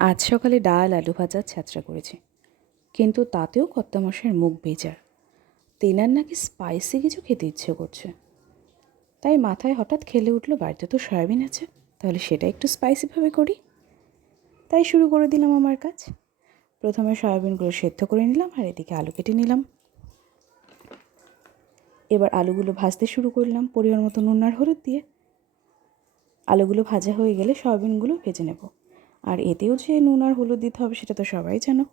আজ সকালে ডাল আলু ভাজা ছ্যাঁচড়া করেছি, কিন্তু তাতেও কর্তামশাইয়ের মুখ বেজার। তেনার নাকি স্পাইসি কিছু খেতে ইচ্ছে করছে। তাই মাথায় হঠাৎ খেলে উঠল, বাড়িতে তো সয়াবিন আছে, তাহলে সেটা একটু স্পাইসিভাবে করি। তাই শুরু করে দিলাম আমার কাজ। প্রথমে সয়াবিনগুলো সেদ্ধ করে নিলাম, আর এদিকে আলু কেটে নিলাম। এবার আলুগুলো ভাজতে শুরু করলাম পরিমাণ মতো নুন আর হলুদ দিয়ে। আলুগুলো ভাজা হয়ে গেলে সয়াবিনগুলো ভেজে নেব। আর এতেও যে নুন আর হলুদ দিতে হবে সেটা তো সবাই জানো।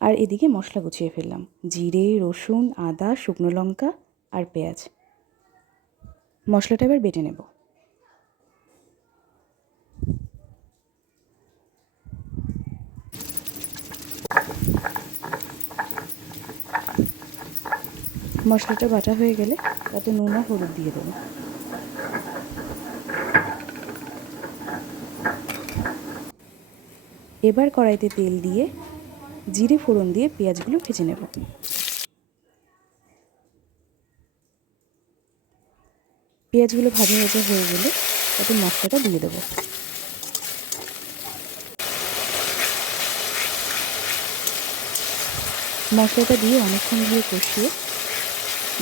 আর এদিকে মশলা গুছিয়ে ফেললাম, জিরে, রসুন, আদা, শুকনো লঙ্কা আর পেঁয়াজ। মশলাটা এবার বেটে নেব। মশলাটা বাটা হয়ে গেলে তাতে নুন আর হলুদ দিয়ে দেবো। এবার কড়াইতে তেল দিয়ে জিরে ফোড়ন দিয়ে পেঁয়াজগুলো ভেজে নেব। পেঁয়াজগুলো ভাজা ভাজা হয়ে গেলে তাতে মশলাটা দিয়ে দেবো। মশলাটা দিয়ে অনেকক্ষণ ধরে কষিয়ে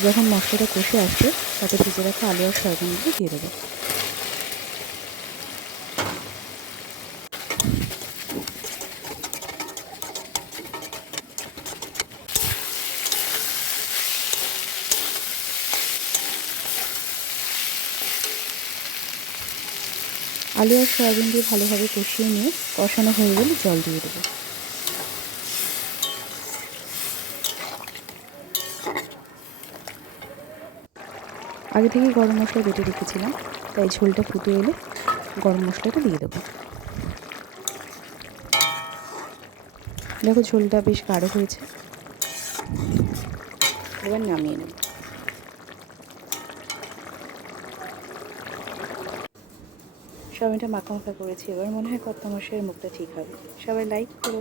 যখন মশলাটা কষে আসবে তাতে ভেজে রাখা আলু আর সয়াবিনগুলো দিয়ে দেবো। আলু আর সয়াবিন দিয়ে ভালোভাবে কষিয়ে নিয়ে কষানো হয়ে গেলে জল দিয়ে দেবো। আগে থেকে গরম মশলা বেটে রেখেছিলাম, তাই ঝোলটা ফুটে এলে গরম মশলাটা দিয়ে দেবো। দেখো ঝোলটা বেশ গাঢ় হয়েছে, এবার নামিয়ে নেব। সবাইটা মাখা মাখা করেছি, এবার মনে হয় কর্তামশাইয়ের মুখটা ঠিক হবে। সবাই লাইক করো।